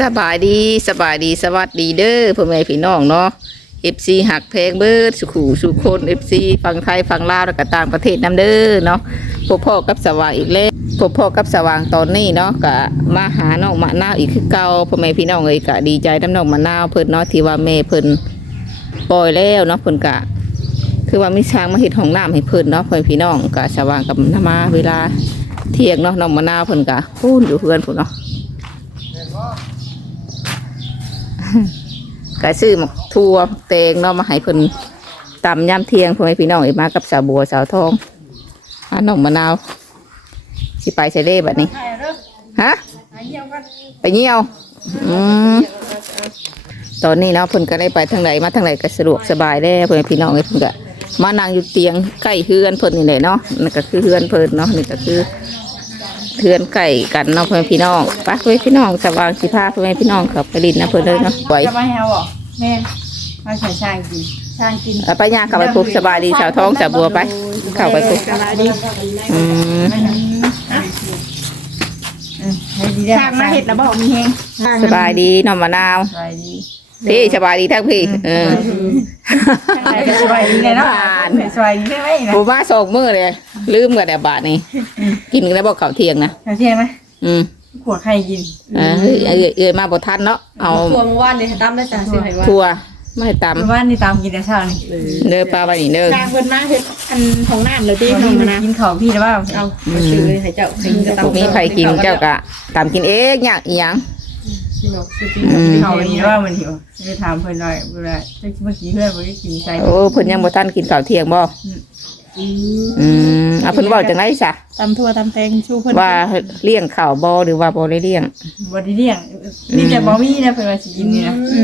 สบายดีสบายดีสวัสดีเด้อพ่อแม่พี่น้องเนาะ FC หักเพลงเบิร์ดสุขูสุคน FC ฝั่งไทยฝั่งลาวแล้วก็ต่างประเทศนํเด้อเนาะพบพ่อกับสว่างอีกแล้วพบพ่อกับสว่างตอนนี้เนาะก็มาหาน้องมะนาวอีกคือเก่าพ่อแม่พี่น้องเอ้ยก็ดีใจน้ำน้องมะนาวเพิ่นเนาะที่ว่าแม่เพิ่นปล่อยแล้วเนาะเพิ่นก็คือว่ามีช้างมาเฮ็ดห้องน้ำให้เพิ่นเนาะพ่อแม่พี่น้องก็สว่างกับนำมาเวลาเที่ยงเนาะน้องมะนาวเพิ่นก็พูนอยู่เพื่อนพุ่นเนาะ ก็ซื้อหมกทั่วเตงเนาะมาให้เพิ่นตำย่ำเที่ยงเพื่อแม่พี่น้องอ้ยมากับสาวบัวสาวทองอาน้องมะนาวสิไปใส่เล่บัดนี้ฮะไปเยี่ยวอืมตอนนี้เนาะเพิ่นก็ได้ไปทางไหนมาทางไหนก็สะดวกสบายแล้วพ่อแม่พี่น้องเอ้เพิ่นก็มานั่งอยู่เตียงใกล้เฮือนเพิ่นนี่แหละเนาะนั่นก็คือเฮือนเพิ่นเนาะนี่ก็คือ เฮือนไก่กันเนาะพ่อแม่พี่น้องไปพ่อแม่พี่น้องสว่างสิพาพ่อแม่พี่น้องเขับไปลินนะเพิ่นเลยเนาะไหวจะมาให้เอาบ่แม่นมาใส่ช่างกินช่างกินเอาไปย่างเข้าไปปุ๊บสบายดีสาวท้องสาวบัวไปเข้าไปปุ๊บสบายดีอืมให้ดีเด้อช่างมาเห็ดแล้วบอกมีเฮงสบายดีน้องมะนาวสบายดีพี่สบายดีทั้งพี่เออ ใครก็สบายดีเลยเนาะสบายดีได้ไหมนะผมมาสองมือเลย ลืมกันแต่บาทนี่กินกันได้บอกเขาวเที่ยงนะเอาเที่ยงไหมอืมขวดใครกินเออเอ้ยเอ้ยเอ้ยมาบททันเนาะเอาทัวร์เมื่อวานเลยตั้มได้จ้าซื้อให้ว่าทัวไม่ให้ตเมื่อวานนี่ตามกินแต่เช้านี่ำเด้อปลาไปนี่เด้อช่างเพิ่นมาเห็ดอันของน้ำเลยที่วันน้อนี้งมัมานนะกินข้าวพี่หรือเปล่าเอาไปซื้อให้เจ้าใครกินก็ตามพวกนี้ใครกินเจ้ากะตามกินเองอยากอีหยัง พี่น้องซื้อกินอืมข้าวนี่ว่ามันหิวจะถามเพิ่นหน่อยเวลาเมื่อกี้เพื่อนบ่ได้กินใส่โอ้เพิ่นยังบ่ทันกินข้าวเที่ยงบ่อืมเอาเพิ่นเว้าจังไดซะตำทั่วตำแตงชูเพิ่นว่าเลี้ยงข้าวบ่หรือว่าบ่ได้เลี้ยงบ่ได้เลี้ยงนี่แต่บ่มีนะเพิ่นว่าสิกินนี่นะอื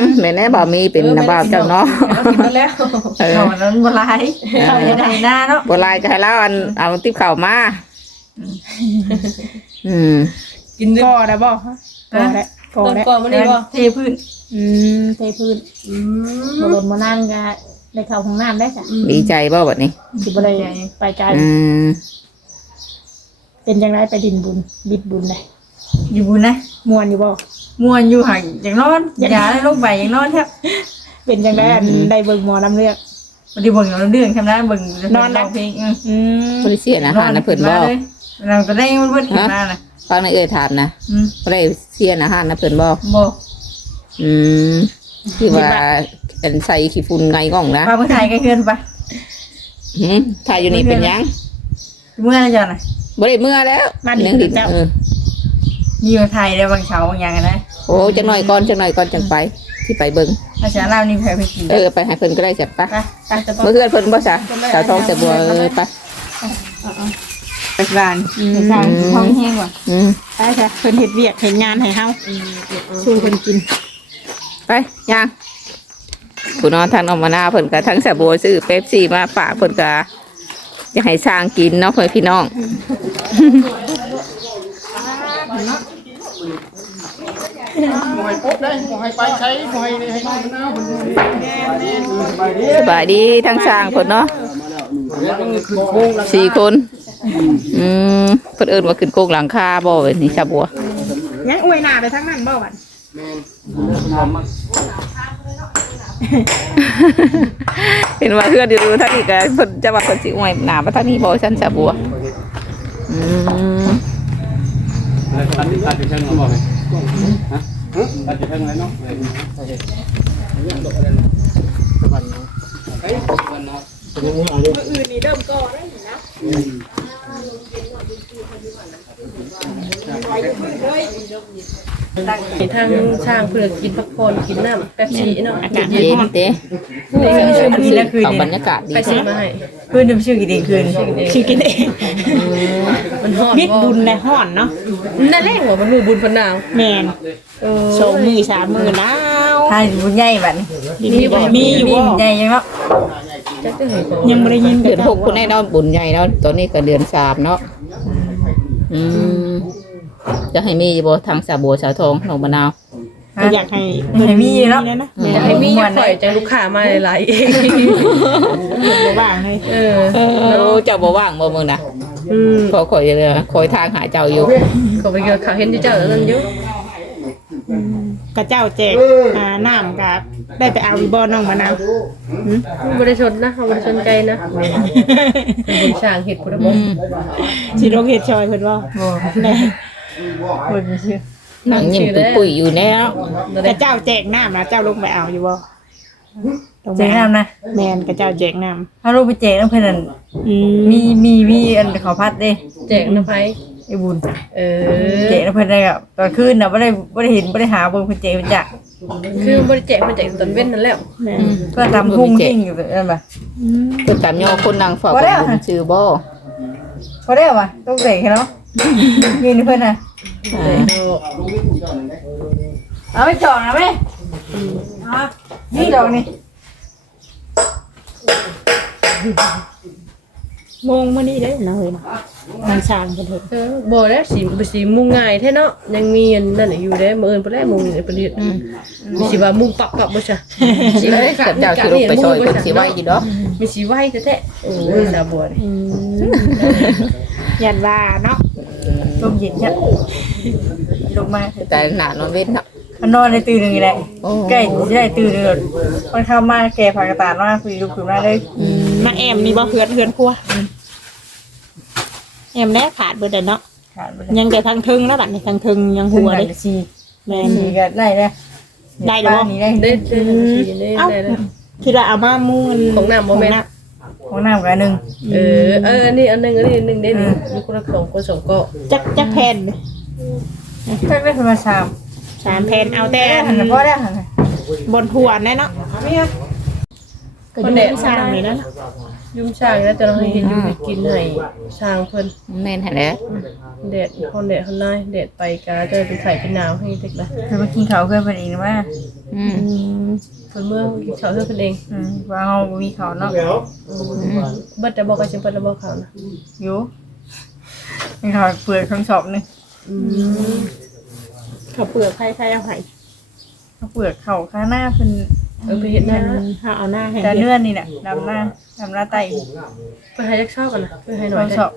มแม่แน่บ่มีเป็นนะบ่าวเจ้าเนาะเอากินมาแล้วเออข้าวนั้นบ่หลายข้าวยังได้หน้าเนาะบ่ลายก็ให้เราอันเอาติ๊บข้าวมาอืม กินด้วยก่อได้บ่ฮะก่อได้ก่อต้นได้ก่อนมันนี่บ่เทพื้นอืมเทพื้นอืบ่มลนมานั่งก็ได้เข้าห้องน้ำได้จ้ะดีใจบ่บัดนี้สิบ่ได้ไปไกลอืมเป็นจังไดไปดินบุญ บิดบุญได้อยู่บุญนะม่วนอยู่บ่ม่วนอยู่ห่างอย่างนอนอย่าได้ลงไปอย่างนอนแทบเป็นจังไดอันได้เบิ่งหมอน้ำเลือกบ่ได้เบิ่งเราเรื่องทำได้เบิ่งนอนนะร้งเพลงอืมอืมบ่ได้เสียอาหารนะเพิ่นบ่เลยเราก็ได้มันเพิ่นเห็นมาน่ะ ฟังในเอ้ยถามนะอืมบ่ได้เสียอาหารนะเพิ่นบ่บ่อืมคือว่าอันใส่ขี้ฝุ่นไงง่องนะพาเพิ่นถ่ายใกล้เฮือนไปหืมถ้าอยู่นี่เป็นหยังเมื่อนะจ๊ะน่ะ บ่ได้เมื่อแล้วมาดิยังดิเจ้า เออมีอยู่ถ่ายได้บางเช้าบางอย่างอะนะโอ้จังหน่อยก่อนจังหน่อยก่อนจังไป ที่ไปเบิ่งอาจารย์เรานี่แพ้ไปกินเออไปให้เพิ่นก็ได้จ้ะปะไปไปจะเมื่อเพื่อนเพิ่นบ่ซะสาวทองแต่บัวเออไปไปบ้านไปสร้างห้องแห้งว่ะอืมไปจ้ะเพิ่นเฮ็ดเวียกเฮ็ดงานให้เฮาสู้เพิ่นกินไปย่างผู้นอนทางนองมะนาวเพิ่นก็ทั้งสะบัวซื้อเป๊ปซี่มาฝากเพิ่นก็จะให้สร้างกินเนาะเพื่อนพี่น้องสบายดีทั้งสร้างคนเนาะสี่คน อืมเพิ่นเอิ้นว่าขึ้นโกงหลังคาบ่เว้ยนี่ชาบัว ยังอวยหน้าไปทั้งนั้นบ่บัดเห็นว่าเพื่อนอยู่ท่างนี้ก็เพิ่นจะว่าเพิ่นสิอวยหน้ามาทางนี้บ่ซั่นชาบัวอืมตัดตัดอยู่เชิงเขาบอกไหมฮะตัดอยู่เชิงอะไรเนาะเห็น ทางช่างเพื่อกินพักผ่อนกินน้ำแป๊บซี่เนาะอากาศเย็นเด้ชื่อนี้แล้วคืนเอานี้บรรยากาศดีไปซื้อมาให้คืนนึงชื่อกี่เดือนคืนชื่อกินเองมันฮอดบิดบุญในห้อนเนาะนั่นแหละหัวมันมือบุญพนาวแม่นเออสองมือสามมือหนาวถ่ายบุญใหญ่บัดนี้มีบ่มีอยู่บ่บุญใหญ่ยังเนาะจักจะเห็นของยังบ่ได้ยินเดือนหกคุณแน่เนอนบุญใหญ่เนาะตอนนี้ก็เดือนสามเนาะอืม จะให้มีบ่ทางสาบัวสาวทองหนองมะนาว ก็อยากให้ให้มีเนาะ นะอืมอยากให้มีอยากปล่อยใจลูกค้ามาหลายๆเองเพิ่นบ่ว่างเลยเออเออเจ้าบ่ว่างบ่มึงนะอืมขอคอยเลยคอยทางหาเจ้าอยู่เขาไปเกี่ยวเขาเห็นที่เจ้าแล้วนั่นอยู่อืกระเจ้าแจกอ่าน้ำกับได้ไปเอาอีบ่น้องมะนาวบริชนนะเขาบริชนใจนะเป็นช่างเห็ดพุทธบอืกมสิโรงเฮ็ดชอยเพิ่นบ่แน่ เบิ่งชื่อนั่งยิ้มปุ๋ยๆอยู่แล้ว กระเจ้าแจกน้ำนะเจ้าลงไปเอาอยู่บ่ลงไปเจ๊เอาน้ำนะแม่นกระเจ้าแจกน้ำถ้าลูกไปเจ๊น้ำเพิ่นนั่นอืมมีมีมีอันเขาพัดเด้แจกน้ำไผ่ไอ้บุญเอเจ๊อน้ำเพิ่นได้กับตอนคืนน่ะบ่ได้บ่ได้เห็นบ่ได้หาเบิ่งเพิ่นเจ๊เพิ่นจ้ะคือบริแจกบริแจกตอนเว้นนั่นแหละแม่นเพื่อทำพุ่งทิ้งอยู่นั่นบ่อืมเพิ่นตามย่อคนนางฝากบ่ได้เอาคนชื่อบ่บ่ได้ว่ะต้องเตะแค่เนาะยืนเพิ่นน่ะอ่า เอาไปจองนะแม่อะนี่ดอกนี่โมงมื้อนี้เด้เนาะเฮ้ยเนาะมันสร้างเพิ่นเฮ็ดเออบ่แล้วสีสีมุงง่ายแท้เนาะยังมีอันนั่นอยู่เด้มื้ออื่นบ่ได้มุงนี่ประเดี๋ยวมีสิว่ามุงปักปักบ่ซะสิเอ้ยกับเจ้าสิลงไปซอยเพิ่นสิไว้อยู่ดอกมีสิไว้แท้ๆโอ้ยสาบัวนี่อืมยันว่าเนาะ ลมเย็นจ้ะลงมาแต่หน้านอนเว้นเนาะมันนอนในตื่นหนึงนี่แหละโอ้ใกล้สิได้ตื่นเลยมันเข้ามาแก่ผักกระตานมาคุยลูกขึ้นมาเลยอืมมาแอมนี่บ่เฮือนเฮือนครัวแอมแล้วขาดเบิดเลยเนาะขาดไปยังแต่ทางเทึงแล้วบัดนี้ทางเทึงยังหัวเลเลย ชีแม่น ชีก็ได้เลยได้แล้วบ่นี่ได้ได้ได้สีได้ เอ้า ได้แล้ว คิดว่าเอามามูนของน้ำบ่แม่น ของ น้ำกันหนึ่งเออเอออันนี้อันหนึงอันนี้อันหนึงได้นี่มีคนละสองคนสองเก็จักจักแผ่นถ้าได้ประมาณสามสามแผ่นเอาแต่ได้หันพอได้หันบนหัวแน่เนาะก็อยู่ที่สร้างเลยนะ ยุ่มช่างแล้วจะเราให้เห็นอยู่ให้กินให้ช่างเพิ่นแม่นหั่นแหละแดดคนแดดคนนายแดดไปกาจะเป็นไข่เป็นหนาวให้เด็กละเธอมากินเขาวเพื่อนเพื่อนเองว่าอืมเพิ่นเมื่อกินข้าวเพื่อเพิ่นเองอืมว่าเขาบ่มีเขาวเนาะเบิดแต่บอกกันจังเปิดแล้วบอกเขานะอยู่มีเขาวเปลือกทั้งสอบหนึงอืมเขาเปลือกไผ่ไผ่เอาไผ่เขาเปลือกเขาข้างหน้าเพิ่น เออไปเห็นหน้าเขาเอาหน้าให้จะเฮ็เลื่ดอนนี่แหละดำหน้าดำหน้าไตไปให้ยักษ์ชอบกันนะไปให้หน่ทอยดได้สอบ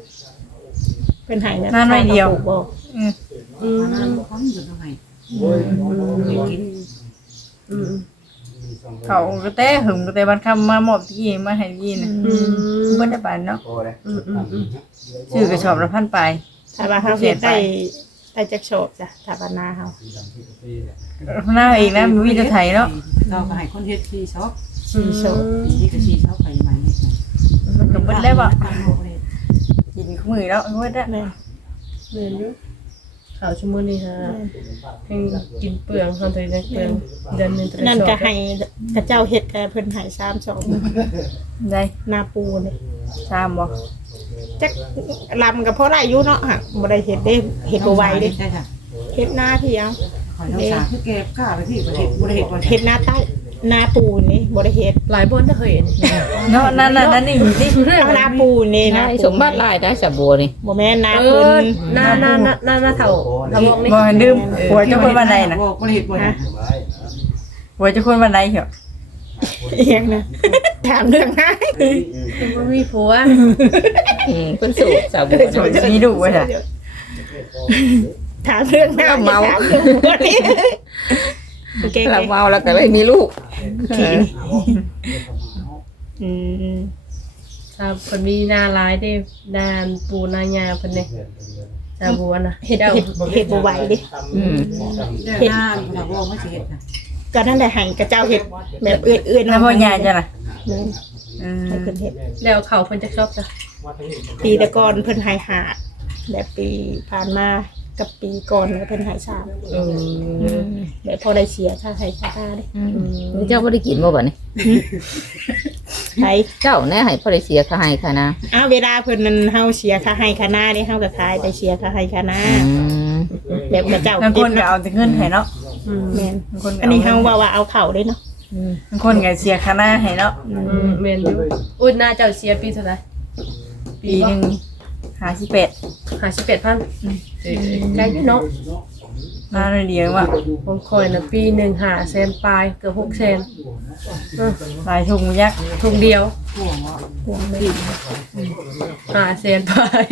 เป็นไห้นะหน้าหน่อยเดียวบ่อืมอืมอืมเขาก็เต้หึงก็เต้บันคำมาหมอบที่มาให้ยีน่ะอืมเบิ่ได้ปานเนาะอืมอืมอืมชื่อกระสอบละพันปลายถ้าว่าเขาเฮ็ดได้ ได้จักโฉบจ้ะถ้าว่าหน้าเขาหน้าเองนะมีจะไทยเนาะเราก็ให้คนเฮ็ดที่ซอกสี่โฉบนี่ก็ชีซอกไปใหม่นี่มันก็เบิ่ได้บ่ตามบ่ได้กินขมือแล้วเบิ่ได้แม่เรียนอยู่ข่าวชั่วโมงนี้ฮะให้กินเปลืองทำตัวเองเปลืองเดือนหนึงจะได้นั่นสอบก็ให้กระเจ้าเฮ็ดกับเพิ่นให้สามสองได้หน้าปูนี่ชามบ่ จักลำกับพ่อได้อยู่เนาะฮะบ่ได้เฮ็ดได้เฮ็ดบ่ไหวเด้ใช่ค่ะเฮ็ดหน้าที่เอาขอน้องสาวคือแกกล้าไปที่ประเทศบ่ได้เฮ็ดบ่ได้เฮ็ดหน้าใต้หน้าปูนี่บ่ได้เฮ็ดหลายบนถ้าเคยเห็นเนาะนั่นน่ะนั่นนี่นี่เอาหน้าปูนี่นะได้สมบัติหลายได้สะบัวนี่บ่แม่นหน้าเอเพิ่อนหน้าหน้าหน้าหน้าหน้าเถ่าทำมองนี่บ่ให้ลืมหัวเจ้าคนบันไดน่ะบ่บ่ได้เฮ็ดบ่ได้หัวเจ้าคนบันไดเหรอ เองนะถามเรื่องให้มันมีผัวอืมเพิ่นสูบสะบัวสวยมีดุไว้ค่ะถามเรื่องหน้าเมาถามเรื่องหัวนี่โอเคเราเมาแล้วก็เลยมีลูกอืมถ้าเพิ่นมีหน้าร้ายได้นานปูหน้ายาเพิ่นนี่ชาบัวนะเฮ็ดเฮ็ดเฮ็ดบ่ไหวเดิอืมเฮ็ดหน้าถ้าบ่มาสิเฮ็ดน่ะ ก็นั่นแหละให้กระเจ้าเฮ็ดแบบเอื้อนๆแล้วพ่อยายจ้ะน่ะอืมอืมให้เพิ่นเฮ็ดแล้วเขาเพิ่นจะชอบจ้ะปีแต่ก่อนเพิ่นให้หาแบบปีผ่านมากับปีก่อนแล้วเพิ่นให้สามเออแบบพอได้เสียค่าให้ค่าค่าเด้อืมเจ้าบ่ได้กินบ่บัดนี้ไปเจ้าแน่ให้พ่อได้เสียค่าให้ค่ะนะอ้าวเวลาเพิ่นนั้นเฮาเสียค่าให้ค่าหน้านี่เฮาก็ขายไปเสียค่าให้ค่าหน้าอืมแบบกระเจ้าบางคเก็บนก็นะเอาแต่เงินให้เนาะอืม แม่นบางคนก็อันนี้เฮาว่าว่าเอาเข่าได้เนาะบางคนก็เสียค่าหน้าให้เนาะอืมแม่นอยู่อุ้ยหน้าเจ้าเสียปีเท่าไหร่ปีหนึงหาสิเป็ดห้าสิบแปดพันเออใกล้อยู่เนาะหน้าหน่อยเดียวว่าผมคอยนะปีหนึ่งหาแสนปลายเกือบหกแสนเออหลายถุงยักษ์ทุกเดียวห่วงว่าหาแสนปลาย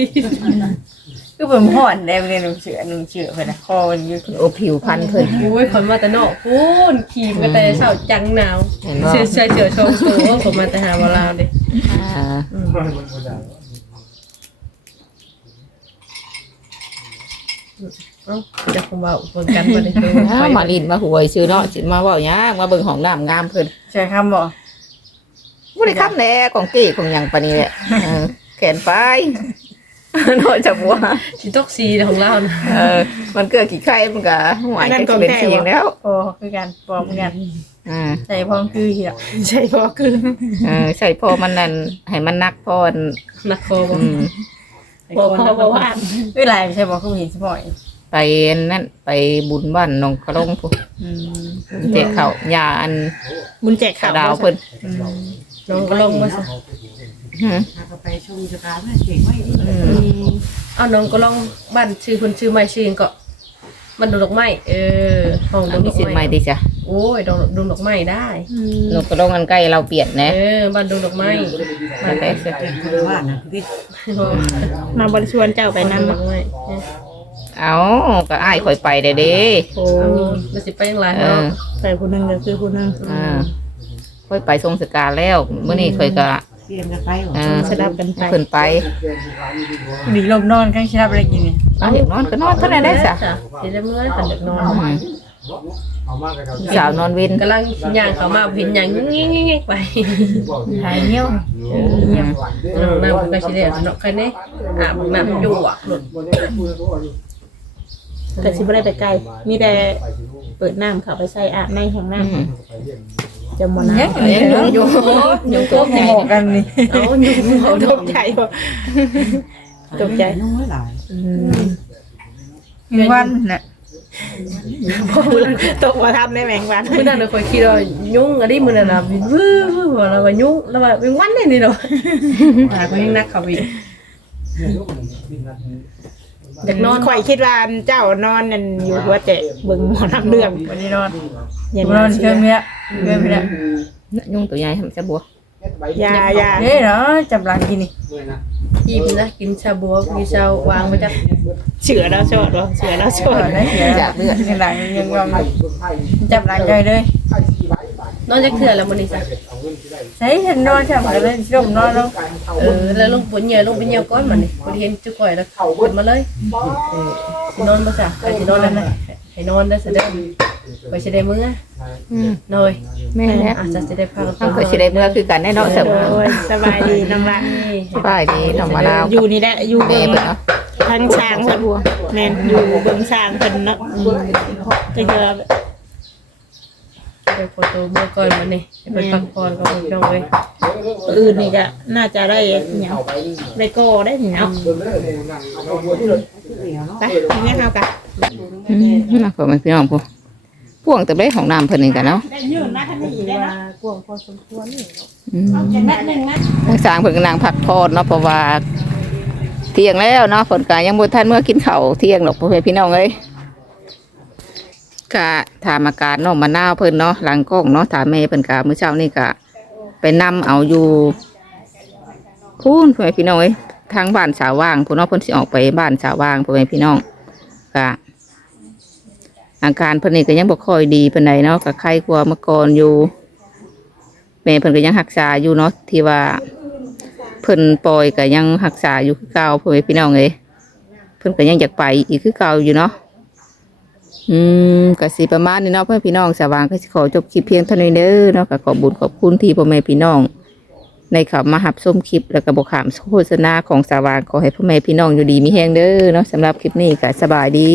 คือเป็นห่อนได้เรียนหนังสือหนังสือเพิ่นน่ะคอมันอยู่โอผิวพันธุ์เพิ่น โอ้ยคนมาแต่นอกพูนขี่มาแต่เช้าจังหนาวเห็นบ่ เสื้อเสื้อเสื้อชมตัวผมมาแต่หาบาลาวเด้อ่าเอ้าจะคงว่าคนกันบ่ได้ตัวอ้าวมาลินมาหวยซื้อเนาะสิมาเว้าหยังมาเบิ่งห้องน้ำงามเพิ่นใช่คำบ่บ่ได้คำแหน่ของเก้ของหยังปานนี้แหละเออแขนไปเนาะจักว่าสิตกสีของเรานะเออ มันเกิดกี่ไข่มันก็หวายจะเป็นเสียงแล้วพอคือกันปลอมคือกันอ่าใส่พองคือเหี้ยใช่พอคือเออใส่พอมันนั่นให้มันนักพอนนักคอบ่อืมบอกพอบอกว่าเวลาใช่บ่คือเห็นสมอยไปนั่นไปบุญบ้านน้องกระลงพุ่นอืมเจ๊เขายาอันบุญแจกกระข่าวดาวเพิ่นอืมน้องก็ลงมา ซะหืมพาไปชมสกาแม่เก่งไว้ดิอืมเอาน้องก็ลองบ้านชื่อคนชื่อใหม่ชื่อหยังก็มันดอกไม้เออห้องดอัอนกนี้สิไม้ใหม่ดิจ้ะโอ้ยดอกดอกดอกไม้ได้น้องกระลงอันใกล้เราเปลี่ยนนะเออบ้านดอกไม้มันได้สิคือว่านะคือที่มาบริชวนเจ้าไปไปนำนำดอกไม้เอาก็อ้ายข่อยไปได้เด้โอ้โอ้มันสิไปยังไงเอเนาะอไปผู้หนึงก็คือผู้หนึงอ่าค่อยไปทรงสการแล้วมื้อนี้ข่อยก็ เปลี่ยนกันไปหรอเออสลับกันไป เพิ่นไปหนีลมนอนข้างชิรับอะไรกินนี่อ้าวอยากนอนก็นอนเท่านั้นได้จ้ะสิได้เมื่อขันเด็กนอนอืมสาวนอนวินกำลังย่างเขามาเห็นอย่างงี้งี้ไปหายเหี้ยวอืมน้องน้ำก็สิได้เนาะใครเน่อาบน้ำอยู่อะหลุดแต่สิบ่ได้ไปไกลมีแต่เปิดน้ำเข้าไปใส่อาบในห้องน้อื มำจะหมดยังน้ำยังยังอยู่ยังก็หมอกกันนี่เอาอยู่เขาตดอกกใจบ่ตกใจน้อยหลายมีวันน่ะตกว่าทำได้แมงวันมื่อนั้นเราคอยคิดว่ายุ่งอะไรมื่อนั้นนะวื้อวื้อว่าเราว่ายุ่งเราว่าเป็นวันนี่นี่เนาะหาก็ยังนักเขาอีกอยากนอนข่อยคิดว่าเจ้านอนนั่นอยู่หัวเจเบิ่งหมอน้ำเรื่องวันนี้นอนเย็นนอนเครื่องเนี้ย เครื่องเนี้ยยุ่งตัวใหญ่ทำซะบัว ยายาเฮ้ยเนาะจับหลังกินนี่อิ่มนะกินชาบัวกินชาวางมาจากเฉือแล้วชอดบ่เฉือแล้วชก่ออดนได้เสียกินหลังยังยอมจับหลังใจเลยนอนจากเถื่อแล้วมันนี่จ้ะใช้ฉันนอนจับเลยร่มนอนแล้วเออแล้วลงปวดเหนียวลงไปเหนียวก้อนมันนี่พอดีเห็นจุกก่อยแล้วปวดมาเลยเออสินอนมาจ้ะใครสินอนแล้วนะให้นอนได้เสด็จไปสิได้มื้ออืมห น่อยแม่แล้วอาจจะสิได้พาทำก็สิได้เมื่อคือกันแน่เนาะเสมอโอ้ยสบายดีน้องละสบายดีธรรมดาอยู่นี่แหละอยู่เด้เบิ่งเบิ่งเนาะทั้งช้างเพิ่นแม่นอยู่เบิ่งช้างเพิ่นเนาะก็จะไปโฟโต้เมื่อก่อนมันนี่ไปพักผ่อนกับพี่น้องเลยอื่นนี่ก็น่าจะได้หยังได้โกได้หยังไปยังไงเฮากันอืมน่าพอแม่พี่น้องผู้พ่ วงแต่ได้ของน้ำเพิ่นนี่กันเนาะได้ยืนนะท่านนี่ได้เนาะกวงพอสมควรนี่อืมจะนัดนึงนะทางสร้างเพิ่นก็นั่งพักผ่อนเนาะเพราะว่าเที่ยงแล้วเนาะฝนกายังบ่ทันเมื่อกินข้าวเที่ยงหรอกพ่อแม่พี่น้องเอ้ยก็ถามอาการน้องมะนาวเพิ่นเนาะหลังกล้องเนาะถามแม่เพิ่นก็มื้อเช้านี่ก็ไปนำเอาอยู่พูนพ่อแม่พี่น้องเอ้ยทางบ้านสาวว่างพุ่นเนาะเพิ่นสิออกไปบ้านสาวว่างพ่อแม่พี่น้องก็ อาการเพิ่นนี่ก็ยังบ่ค่อยดีปานใดเนาะก็ไข้กว่าเมื่อก่อนอยู่แม่เพิ่นก็ยังรักษาอยู่เนาะที่ว่าเพิ่นปล่อยก็ยังรักษาอยู่คือเก่าพ่อแม่พี่น้องเอ้ยเพิ่นก็ยังอยากไปอีกคือเก่าอยู่เนาะอืมก็สิประมาณนี้เนาะเพื่อแม่พี่น้องสว่างก็สิขอจบคลิปเพียงเท่านี้เด้อเนาะก็ขอบุญขอบคุณที่พ่อแม่พี่น้องในเขับมาหับส้มคลิปแล้วก็บอกขามโฆษณาของสว่างขอให้พ่อแม่พี่น้องอยู่ดีมีแฮงเด้อเนาะสำหรับคลิปนี้ก็สบายดี